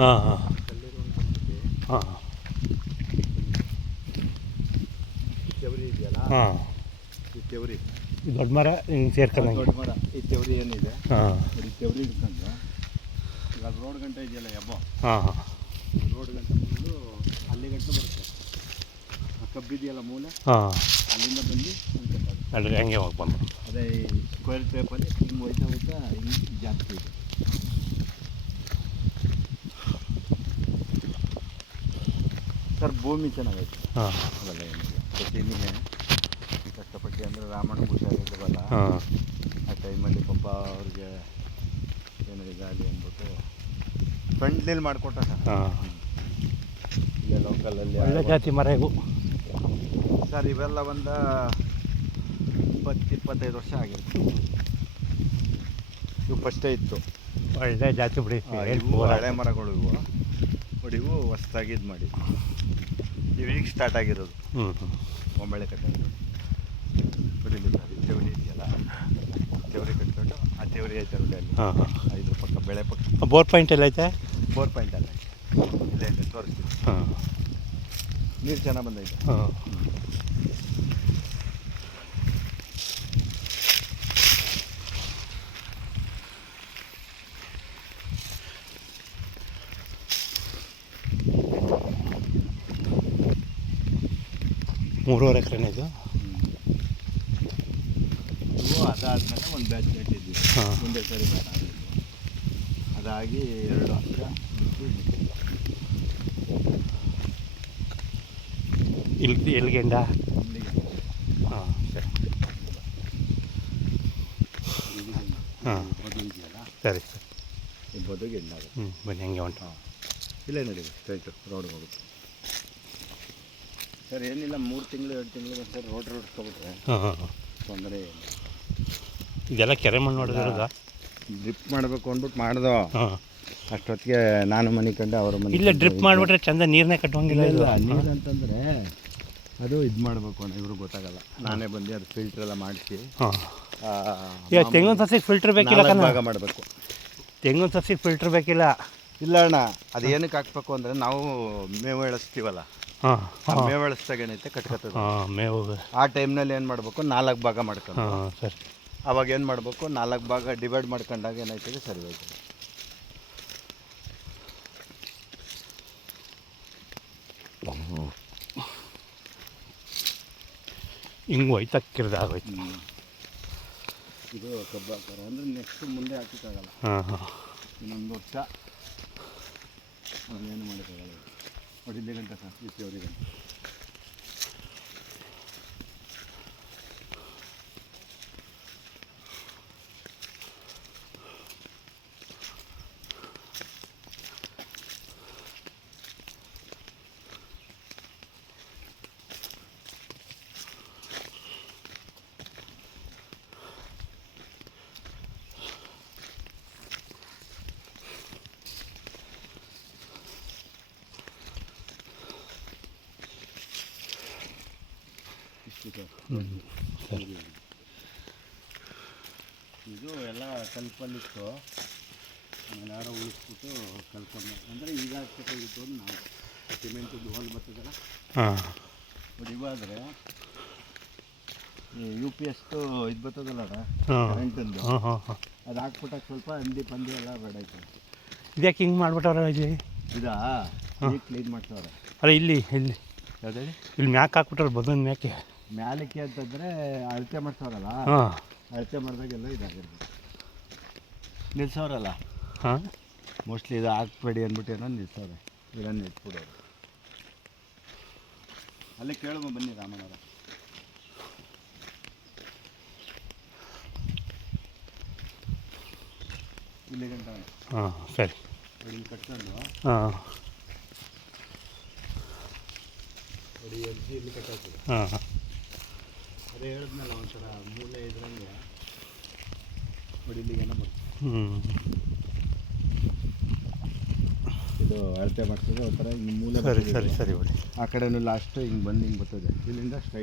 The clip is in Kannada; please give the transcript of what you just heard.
ಹಾಂ ಹಾಂ ಕಲ್ಲಿರೋನ್ ಬಂದ್ಬಿಟ್ಟು ಹಾಂ ಈ ತೆವರಿ ಇದೆಯಲ್ಲ, ಹಾಂ ಈ ತೆವರಿ ದೊಡ್ಡ ಮರ ಹಿಂಗೆ ಸೇರ್ಕೊಂಡಂಗೆ. ದೊಡ್ಡ ಮರ, ಈ ತೆವರಿ ಏನಿದೆ ಹಾಂ ಈ ತೆವರಿ ಹಿಡ್ಕೊಂಡು ಇವಾಗ ರೋಡ್ ಗಂಟೆ ಇದೆಯಲ್ಲ ಎಬ್ಬ, ಹಾಂ ಹಾಂ ರೋಡ್ ಗಂಟೆ ಫುಲ್ಲು ಅಲ್ಲಿ ಗಂಟೆ ಬರುತ್ತೆ. ಆ ಕಬ್ಬಿದೆಯಲ್ಲ ಮೂಲೆ, ಹಾಂ ಅಲ್ಲಿಂದ ಬಂದು ನಿಂತ್ಕೊತಾರೆ. ಅಲ್ರಿ ಹಂಗೆ ಹೋಗಿ ಬಂದು. ಅದೇ ಈ ಸ್ಕ್ವೇರ್ ಟೇಪಲ್ಲಿ ಹಿಂಗೆ ಹೋಯ್ತಾ ಹೋಯ್ತಾ ಹಿಂಗೆ ಜಾಸ್ತಿ ಇದೆ. ಸರ್ ಭೂಮಿ ಚೆನ್ನಾಗೈತೆ, ಹಾಂ ಅವೆಲ್ಲ ಏನಿಲ್ಲ. ಪ್ರತಿನಿಗೆ ಕಷ್ಟಪಟ್ಟು ಅಂದರೆ ರಾಮಣ್ಣ ಹುಷಾರಿದ್ದವಲ್ಲ, ಹಾಂ ಆ ಟೈಮಲ್ಲಿ ಪಾಪ ಅವ್ರಿಗೆ ಏನೋ ಇದಾಗಲಿ ಅಂದ್ಬಿಟ್ಟು ಫ್ರೆಂಡ್ಲಿಲಿ ಮಾಡಿಕೊಟ್ಟ ಸರ್. ಹಾಂ ಇಲ್ಲೇ ಲೋಕಲಲ್ಲಿ ಒಳ್ಳೆ ಜಾತಿ ಮರ ಇವು. ಸರ್ ಇವೆಲ್ಲ ಒಂದು 20-25 ವರ್ಷ ಆಗಿರುತ್ತೆ. ಇವು ಫಸ್ಟೇ ಇತ್ತು, ಒಳ್ಳೆ ಜಾತಿ ಬಿಡಿ. ಇವು ಹಳೆ ಮರಗಳು. ಇವು ನೋಡಿ, ಇವು ಹೊಸ್ದಾಗಿ ಇದು ಮಾಡಿ ಇವಾಗ ಸ್ಟಾರ್ಟ್ ಆಗಿರೋದು. ಹ್ಞೂ ಒಂಬಳೆ ಕಟ್ಟೋದು ಬಿಡಿಲಿಲ್ಲ. ತೆವರಿ ಇದೆಯಲ್ಲ, ತೆವರಿ ಕಟ್ಕೊಂಡು ಆ ತೆವರಿ ಐತೆ ಅಲ್ಲಿ ಹಾಂ ಹಾಂ. ಇದ್ರ ಪಕ್ಕ ಬೆಳೆ ಪಕ್ಕ ಬೋರ್ ಪಾಯಿಂಟ್ ಎಲ್ಲ ಐತೆ. 4 ಪಾಯಿಂಟ್ ಅಲ್ಲ ಇದೆ ಇದೆ ತೋರಿಸ್ತೀವಿ. ಹಾಂ ನೀರು ಚೆನ್ನಾಗಿ ಬಂದೈತೆ. ಹಾಂ ಮೂರುವರೆ ಎಕರೆನೇ ಇದು. ಇವು ಅದಾದ್ಮೇಲೆ ಒಂದು ಬ್ಯಾಚ್ ನೆಟ್ಟಿದ್ವಿ. ಹಾಂ. ಮುಂದೆ ಸರಿ ಬೇಡ ಅದಾಗಿ 2 ವರ್ಷ ಎಲ್ಗೆಂಡ. ಇಲ್ಲಿಗೆ ಹಾಂ ಸರಿ. ಹಾಂ ಬದು ಇದೆಯಲ್ಲ, ಸರಿ ಸರಿ. ಈ ಬದುಗೆ ಎಂಡಾಗುತ್ತೆ. ಹ್ಞೂ ಬನ್ನಿ ಹಂಗೆ ಉಂಟು. ಇಲ್ಲೇ ನಡೀವಿ ಸ್ಟ್ರೈಟು ರೋಡ್ಗೆ ಹೋಗುತ್ತೆ. ಸರ್ ಏನಿಲ್ಲ, 3 ತಿಂಗಳು 2 ತಿಂಗಳು ಒಂದ್ಸರಿ ರೋಡ್ ಹೊಡ್ಸ್ಕೊಬಿಟ್ರೆ ಹಾಂ ಹಾಂ ಹಾಂ. ತೊಂದರೆ. ಇದೆಲ್ಲ ಕೆರೆ ಮಣ್ಣು ಹೊಡೆದಿರೋದಾ? ಡ್ರಿಪ್ ಮಾಡಬೇಕು ಅಂದ್ಬಿಟ್ಟು ಮಾಡ್ದೋ. ಹಾಂ ಅಷ್ಟೊತ್ತಿಗೆ ನಾನು ಮನೆ ಕಂಡೆ ಅವ್ರ ಮನೆ. ಇಲ್ಲ ಡ್ರಿಪ್ ಮಾಡಿಬಿಟ್ರೆ ಚಂದ ನೀರನ್ನೇ ಕಟ್ಟುವಂಗಿಲ್ಲ. ಇಲ್ಲ ಇಲ್ಲ ನೀರು ಅಂತಂದರೆ ಅದು ಇದು ಮಾಡಬೇಕು ಅನ್ನೋ ಇವ್ರಿಗೆ ಗೊತ್ತಾಗಲ್ಲ. ನಾನೇ ಬಂದು ಅದು ಫಿಲ್ಟ್ರ್ ಎಲ್ಲ ಮಾಡಿಸಿ ಹಾಂ. ಈಗ ತೆಂಗಿನ ಸಸಿಗೆ ಫಿಲ್ಟ್ರ್ ಬೇಕಿಲ್ಲ ಕಣ. ಭಾಗ ಮಾಡಬೇಕು. ತೆಂಗಿನ ಸಸಿಗೆ ಫಿಲ್ಟ್ರ್ ಬೇಕಿಲ್ಲ. ಇಲ್ಲ ಅಣ್ಣ, ಅದು ಏನಕ್ಕೆ ಹಾಕ್ಬೇಕು ಅಂದರೆ ನಾವು ಮೇವು ಎಳಿಸ್ತೀವಲ್ಲ, ಹಾಂ ಆ ಮೇವು ಎಳಿಸ್ದಾಗ ಏನೈತೆ ಕಟ್ಕೊತದೆ. ಹಾಂ ಮೇವು. ಆ ಟೈಮ್ನಲ್ಲಿ ಏನು ಮಾಡಬೇಕು, 4 ಭಾಗ ಮಾಡ್ಕೊಂಡು ಹಾಂ ಸರಿ. ಅವಾಗ ಏನು ಮಾಡಬೇಕು, 4 ಭಾಗ ಡಿವೈಡ್ ಮಾಡ್ಕೊಂಡಾಗ ಏನಾಯ್ತದೆ ಸರಿ ಹೋಯ್ತದೆ. ಹಿಂಗೆ ಹೋಯ್ತಕ್ಕಿರ್ದು ಆಗೋಯ್ತು. ಇದು ಕಬ್ಬು ಹಾಕ್ತಾರೆ ಅಂದರೆ ನೆಕ್ಸ್ಟ್ ಮುಂದೆ ಹಾಕೋಕ್ಕಾಗಲ್ಲ. ಹಾಂ ಹಾಂ. ಇನ್ನೊಂದು ವರ್ಷ ಅದನ್ನೇನು ಮಾಡೋಕ್ಕಾಗಲ್ಲ. ಹೊಡಿಲಿ ಗಂಟೆ ಸರ್, ಇತ್ತೆವರಿ ಗಂಟೆ. ಇದು ಎಲ್ಲ ಕಲ್ಪಲ್ಲಿತ್ತು, ಆಮೇಲೆ ಯಾರೋ ಉಳಿಸ್ಬಿಟ್ಟು ಕಲ್ಕೊಂಡು ಅಂದರೆ ಈಗ ಹಾಕ್ಬೇಕಾಗಿತ್ತು ಅಂತ ನಾವು. ಸಿಮೆಂಟದ್ದು ಹೋಲ್ ಬರ್ತದಲ್ಲ, ಹಾಂ ನೋಡಿ ಇವಾದರೆ ಯು ಪಿ ಎಸ್ದು ಇದು ಬರ್ತದಲ್ಲ ಹಾಂ ಕರೆಂಟದ್ದು, ಹಾಂ ಹಾಂ ಹಾಂ. ಅದು ಹಾಕ್ಬಿಟ್ಟಾಗ ಸ್ವಲ್ಪ ಹಂದಿ ಪಂದಿ ಎಲ್ಲ ಬೇಡಾಯ್ತು. ಇದ್ಯಾಕೆ ಹಿಂಗೆ ಮಾಡ್ಬಿಟ್ಟವ್ರ ಇಲ್ಲಿ? ಇದಾ ಈಗ ಕ್ಲೀನ್ ಮಾಡ್ತವ್ರೆ. ಅಲ್ಲ ಇಲ್ಲಿ ಇಲ್ಲಿ ಯಾವುದೇ ಇಲ್ಲಿ ಮ್ಯಾಕ್ ಹಾಕ್ಬಿಟ್ಟವ್ರು ಬದನ್ ಮ್ಯಾಕೆ. ಮ್ಯಾಲಕ್ಕೆ ಅಂತಂದರೆ ಅಳತೆ ಮಾಡ್ತವ್ರಲ್ಲ, ಹಾಂ ಅಳತೆ ಮಾಡಿದಾಗೆಲ್ಲ ಇದಾಗಿರ್ಬೇಕು. ನಿಲ್ಸವ್ರಲ್ಲ, ಹಾಂ ಮೋಸ್ಟ್ಲಿ ಇದು ಹಾಕ್ಬೇಡಿ ಅಂದ್ಬಿಟ್ಟು ಏನೋ ನಿಲ್ಸವ್ರೆ, ಇದನ್ನು ಇಟ್ಬಿಡೋರು. ಅಲ್ಲೇ ಕೇಳುವ ಬನ್ನಿ ರಾಮಣ್ಣವ್ರ. ಇಲ್ಲಿ ಗಂಟ ಹಾಂ ಸರಿ. ಇಲ್ಲಿ ಕಟ್ಕೊಂಡು ಹಾಂ ನೋಡಿ ಇಲ್ಲಿ ಕಟ್ಟಾಗ್ತದೆ. ಹಾಂ ಹಾಂ. ಅದೇ ಹೇಳಿದ್ನಲ್ಲ ಒಂಥರ ಮೂಲೆ ಇದ್ರಂಗೆ ಹೊಡಿಲಿಗೇನೋ ಬರ್ತದೆ. ಇದು ಅಳತೆ ಮಾಡ್ತದೆ ಒಂಥರ ಹಿಂಗೆ ಮೂಲೆ. ಸರಿ ಸರಿ ಸರಿ ಬಿಡಿ. ಆ ಕಡೆನೂ ಲಾಸ್ಟ್ ಹಿಂಗೆ ಬಂದು ಹಿಂಗೆ ಬರ್ತದೆ, ಇಲ್ಲಿಂದ ಸ್ಟ್ರೈಟ್